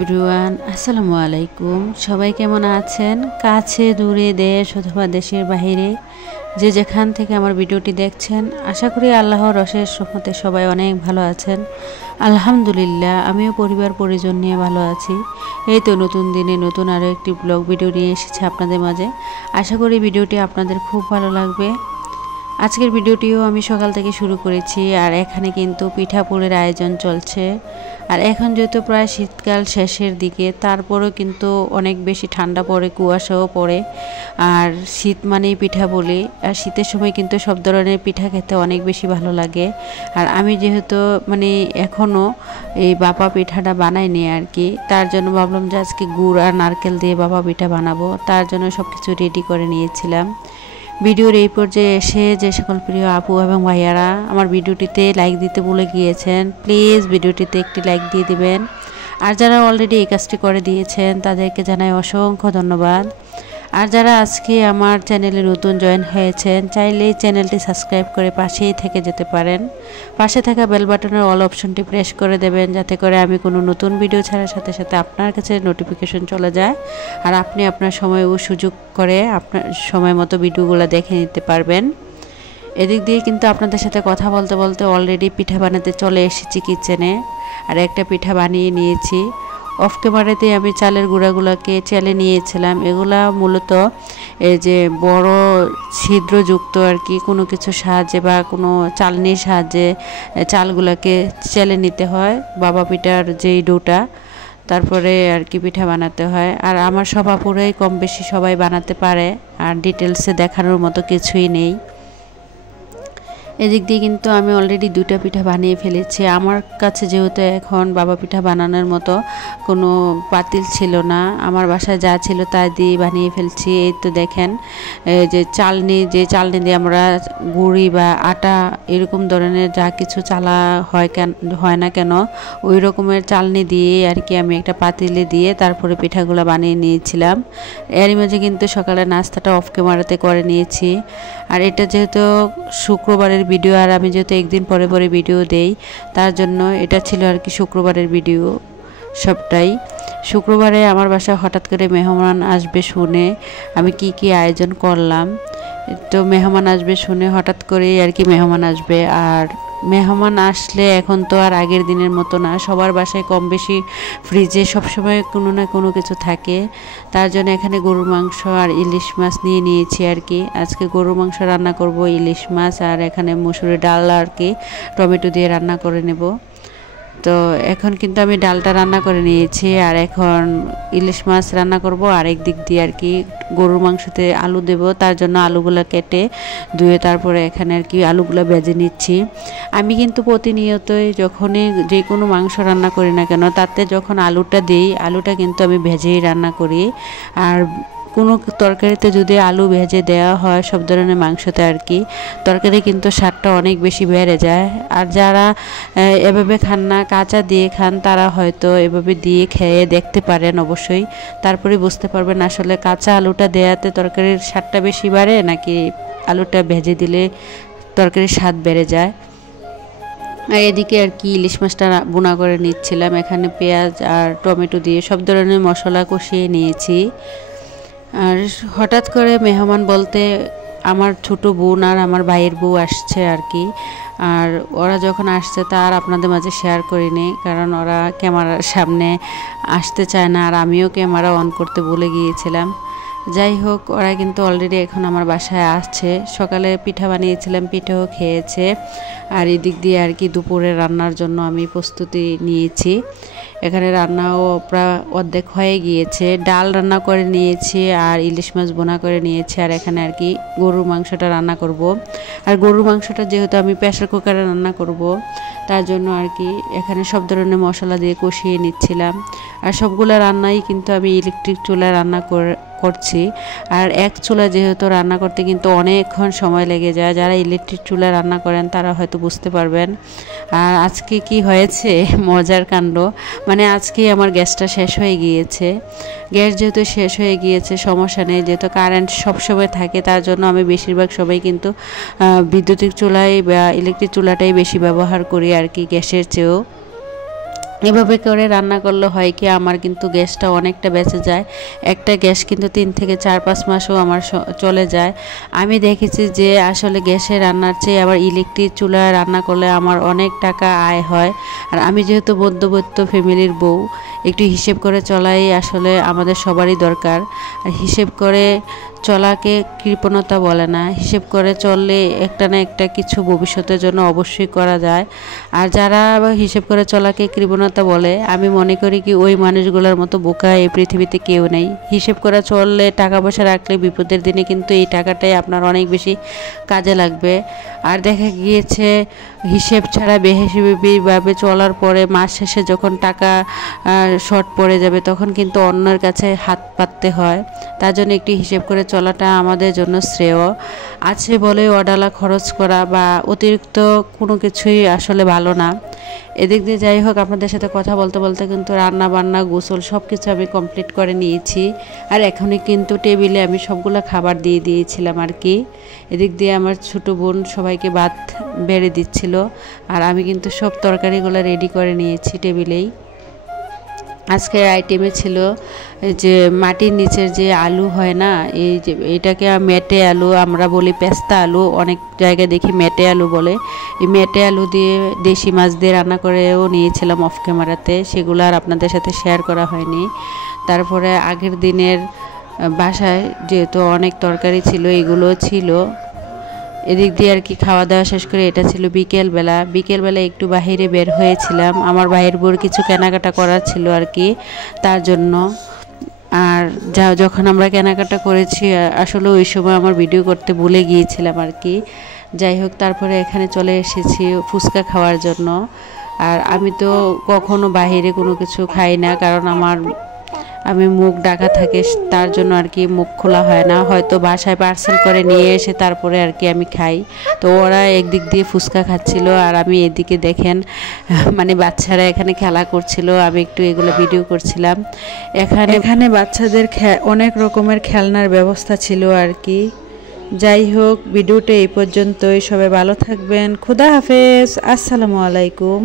Everyone, আসসালামু আলাইকুম। সবাই কেমন আছেন? কাছে দূরে, দেশ অথবা দেশের বাইরে যে যেখান থেকে আমার ভিডিওটি দেখছেন, আশা করি আল্লাহর অশেষ রহমতে সবাই অনেক ভালো আছেন। আলহামদুলিল্লাহ, আমিও পরিবার পরিজন নিয়ে ভালো আছি। এই তো নতুন দিনে নতুন আরও একটি ব্লগ ভিডিও নিয়ে এসেছি আপনাদের মাঝে। আশা করি ভিডিওটি আপনাদের খুব ভালো লাগবে। আজকের ভিডিওটিও আমি সকাল থেকে শুরু করেছি, আর এখানে কিন্তু পিঠাপুরের আয়োজন চলছে। আর এখন যেহেতু প্রায় শীতকাল শেষের দিকে, তারপরেও কিন্তু অনেক বেশি ঠান্ডা পড়ে, কুয়াশাও পড়ে। আর শীত মানেই পিঠা বলি, আর শীতের সময় কিন্তু সব ধরনের পিঠা খেতে অনেক বেশি ভালো লাগে। আর আমি যেহেতু এখনও এই বাবা পিঠাটা বানাইনি আর কি, তার জন্য ভাবলাম যে আজকে গুড় আর নারকেল দিয়ে বাবা পিঠা বানাবো। তার জন্য সব কিছু রেডি করে নিয়েছিলাম। ভিডিওর এই পর্যায়ে এসে যে সকল প্রিয় আপু এবং ভাইয়ারা আমার ভিডিওটিতে লাইক দিতে ভুলে গিয়েছেন, প্লিজ ভিডিওটিতে একটি লাইক দিয়ে দিবেন। আর যারা অলরেডি এই কাজটি করে দিয়েছেন তাদেরকে জানাই অসংখ্য ধন্যবাদ। আর যারা আজকে আমার চ্যানেলে নতুন জয়েন হয়েছেন, চাইলে চ্যানেলটি সাবস্ক্রাইব করে পাশেই থেকে যেতে পারেন। পাশে থাকা বেল বাটনের অল অপশনটি প্রেস করে দেবেন, যাতে করে আমি কোনো নতুন ভিডিও ছাড়ার সাথে সাথে আপনার কাছে নোটিফিকেশন চলে যায়, আর আপনি আপনার সময় ও সুযোগ করে আপনার সময় মতো ভিডিওগুলো দেখে নিতে পারবেন। এদিক দিয়ে কিন্তু আপনাদের সাথে কথা বলতে বলতে অলরেডি পিঠা বানাতে চলে এসেছি কিচেনে। আর একটা পিঠা বানিয়ে নিয়েছি। অফ ক্যামেরাতে আমি চালের গুঁড়াগুলোকে চেলে নিয়েছিলাম। এগুলা মূলত এই যে বড় ছিদ্রযুক্ত আর কি কোনো কিছু সাহায্যে বা কোনো চালনির সাহায্যে চালগুলোকে চেলে নিতে হয় বাবা পিঠার যেই ডোটা, তারপরে আর কি পিঠা বানাতে হয়। আর আমার সব আপুরাই কম বেশি সবাই বানাতে পারে, আর ডিটেলসে দেখানোর মতো কিছুই নেই। এদিক দিয়ে কিন্তু আমি অলরেডি দুইটা পিঠা বানিয়ে ফেলেছি। আমার কাছে যেহেতু এখন বাবা পিঠা বানানোর মতো কোনো পাতিল ছিল না, আমার বাসায় যা ছিল তা দিয়ে বানিয়ে ফেলছি। এই তো দেখেন, যে চালনি দিয়ে আমরা গুড়ি বা আটা এরকম ধরনের যা কিছু চালা হয় না কেন, ওই রকমের চালনি দিয়ে আর কি আমি একটা পাতিলে দিয়ে তারপরে পিঠাগুলো বানিয়ে নিয়েছিলাম। এরই মাঝে কিন্তু সকালে নাস্তাটা অফ ক্যামেরাতে করে নিয়েছি। আর এটা যেহেতু শুক্রবারের ভিডিও, আর আমি যেহেতু একদিন পরে পরে ভিডিও দেই, তার জন্য এটা ছিল আর কি শুক্রবারের ভিডিও সবটাই। শুক্রবারে আমার বাসায় হঠাৎ করে মেহমান আসবে শুনে আমি কি আয়োজন করলাম। তো মেহমান আসবে শুনে হঠাৎ করেই আর কি মেহমান আসবে। আর মেহমান আসলে এখন তো আর আগের দিনের মতো না, সবার বাসায় কম বেশি ফ্রিজে সবসময় কোনো না কোনো কিছু থাকে। তার জন্য এখানে গরুর মাংস আর ইলিশ মাছ নিয়ে নিয়েছি আর কি। আজকে গরুর মাংস রান্না করব, ইলিশ মাছ আর এখানে মসুরের ডাল আর কি টমেটো দিয়ে রান্না করে নেব। তো এখন কিন্তু আমি ডালটা রান্না করে নিয়েছি, আর এখন ইলিশ মাছ রান্না করব। আর একদিক দিয়ে আর কি গরুর মাংসতে আলু দেব, তার জন্য আলুগুলো কেটে ধুয়ে তারপরে এখানে আর কি আলুগুলো ভেজে নিচ্ছি। আমি কিন্তু প্রতিনিয়তই যখনই যে কোনো মাংস রান্না করি না কেন, তাতে যখন আলুটা দিই, আলুটা কিন্তু আমি ভেজেই রান্না করি। আর কোনো তরকারিতে যদি আলু ভেজে দেওয়া হয় সব ধরনের মাংসতে আর কি, তরকারি কিন্তু স্বাদটা অনেক বেশি বেড়ে যায়। আর যারা এভাবে খান না, কাঁচা দিয়ে খান, তারা হয়তো এভাবে দিয়ে খেয়ে দেখতে পারেন অবশ্যই, তারপরে বুঝতে পারবেন আসলে কাঁচা আলুটা দেওয়াতে তরকারির স্বাদটা বেশি বাড়ে নাকি আলুটা ভেজে দিলে তরকারির স্বাদ বেড়ে যায়। আর এদিকে আর কি ইলিশ মাছটা বোনা করে নিচ্ছিলাম। এখানে পেঁয়াজ আর টমেটো দিয়ে সব ধরনের মশলা কষিয়ে নিয়েছি। আর হঠাৎ করে মেহমান বলতে আমার ছোট বোন আর আমার ভাইয়ের বউ আসছে আর কি। আর ওরা যখন আসছে তার আপনাদের মাঝে শেয়ার করিনি, কারণ ওরা ক্যামেরার সামনে আসতে চায় না, আর আমিও ক্যামেরা অন করতে ভুলে গিয়েছিলাম। যাই হোক, ওরা কিন্তু অলরেডি এখন আমার বাসায় আসছে। সকালে পিঠা বানিয়েছিলাম, পিঠাও খেয়েছে। আর এদিক দিয়ে আর কি দুপুরে রান্নার জন্য আমি প্রস্তুতি নিয়েছি। এখানে রান্নাও প্রায় অর্ধেক হয়ে গিয়েছে। ডাল রান্না করে নিয়েছি আর ইলিশ মাছ বোনা করে নিয়েছি। আর এখানে আর কি গরুর মাংসটা রান্না করব। আর গরুর মাংসটা যেহেতু আমি প্রেসার কুকারে রান্না করব, তার জন্য আর কি এখানে সব ধরনের মশলা দিয়ে কষিয়ে নিচ্ছিলাম। আর সবগুলো রান্নাই কিন্তু আমি ইলেকট্রিক চুলায় রান্না করছি। আর এক চুলা যেহেতু রান্না করতে কিন্তু অনেকক্ষণ সময় লেগে যায়, যারা ইলেকট্রিক চুলায় রান্না করেন তারা হয়তো বুঝতে পারবেন। আর আজকে কি হয়েছে মজার কাণ্ড, আজকে আমার গ্যাসটা শেষ হয়ে গিয়েছে। গ্যাস যেহেতু শেষ হয়ে গিয়েছে সমস্যা নেই, যেহেতু কারেন্ট সবসময় থাকে, তার জন্য আমি বেশিরভাগ সময় কিন্তু বৈদ্যুতিক চুলায় বা ইলেকট্রিক চুলাটাই বেশি ব্যবহার করি আর কি গ্যাসের চেয়েও। এভাবে করে রান্না করলে হয় কি আমার কিন্তু গ্যাসটা অনেকটা বেঁচে যায়। একটা গ্যাস কিন্তু 3 থেকে 4-5 মাসও আমার চলে যায়। আমি দেখেছি যে আসলে গ্যাসে রান্নার চেয়ে আবার ইলেকট্রিক চুলায় রান্না করলে আমার অনেক টাকা আয় হয়। আর আমি যেহেতু মধ্যবিত্ত ফ্যামিলির বউ, একটু হিসেব করে চলাই আসলে আমাদের সবারই দরকার। আর হিসেব করে চলাকে কৃপণতা বলে না, হিসেব করে চললে একটা না একটা কিছু ভবিষ্যতের জন্য অবশ্যই করা যায়। আর যারা হিসেব করে চলাকে কৃপণতা বলে, আমি মনে করি কি ওই মানুষগুলোর মতো বোকা এই পৃথিবীতে কেউ নেই। হিসেব করে চললে, টাকা পয়সা রাখলে বিপদের দিনে কিন্তু এই টাকাটাই আপনার অনেক বেশি কাজে লাগবে। আর দেখা গিয়েছে হিসেব ছাড়া বেহিসাবিভাবে চলার পরে মাস শেষে যখন টাকা শর্ট পড়ে যাবে তখন কিন্তু অন্যের কাছে হাত পাততে হয়। তার জন্য একটি হিসেব করে চলাটা আমাদের জন্য শ্রেয়। আছে বলে অডালা খরচ করা বা অতিরিক্ত কোনো কিছুই আসলে ভালো না। এদিক দিয়ে যাই হোক, আপনাদের সাথে কথা বলতে বলতে কিন্তু রান্না বান্না গোসল সব কিছু আমি কমপ্লিট করে নিয়েছি। আর এখনই কিন্তু টেবিলে আমি সবগুলো খাবার দিয়ে দিয়েছিলাম আর কি। এদিক দিয়ে আমার ছোটো বোন সবাইকে ভাত বেড়ে দিচ্ছিল, আর আমি কিন্তু সব তরকারিগুলো রেডি করে নিয়েছি টেবিলেই। আজকের আইটেমে ছিল যে মাটির নিচের যে আলু হয় না, এই যে এটাকে মেটে আলু আমরা বলি, পেস্তা আলু, অনেক জায়গায় দেখি মেটে আলু বলে। এই মেটে আলু দিয়ে দেশি মাছ দিয়ে রান্না করেও নিয়েছিলাম অফ ক্যামেরাতে, সেগুলো আর আপনাদের সাথে শেয়ার করা হয়নি। তারপরে আগের দিনের বাসায় যেহেতু অনেক তরকারি ছিল, এগুলো ছিল। এদিক দিয়ে আর কি খাওয়া দাওয়া শেষ করে, এটা ছিল বিকেলবেলা একটু বাহিরে বের হয়েছিলাম, আমার ভাইয়ের বোর কিছু কেনাকাটা করার ছিল আর কি, তার জন্য। আর যখন আমরা কেনাকাটা করেছি আসলে ওই সময় আমার ভিডিও করতে ভুলে গিয়েছিলাম আর কি। যাই হোক, তারপরে এখানে চলে এসেছি ফুচকা খাওয়ার জন্য। আর আমি তো কখনো বাহিরে কোনো কিছু খাই না, কারণ আমি মুখ ঢাকা থাকে, তার জন্য আর কি মুখ খোলা হয় না। হয়তো বাসায় পার্সেল করে নিয়ে এসে তারপরে আর কি আমি খাই। তো ওরা একদিক দিয়ে ফুচকা খাচ্ছিল আর আমি এদিকে দেখেন মানে বাচ্চারা এখানে খেলা করছিল, আমি একটু এগুলো ভিডিও করছিলাম। এখানে বাচ্চাদের অনেক রকমের খেলনার ব্যবস্থা ছিল আর কি। যাই হোক, ভিডিওটা এই পর্যন্তই। সবাই ভালো থাকবেন। খোদা হাফেজ। আসসালামু আলাইকুম।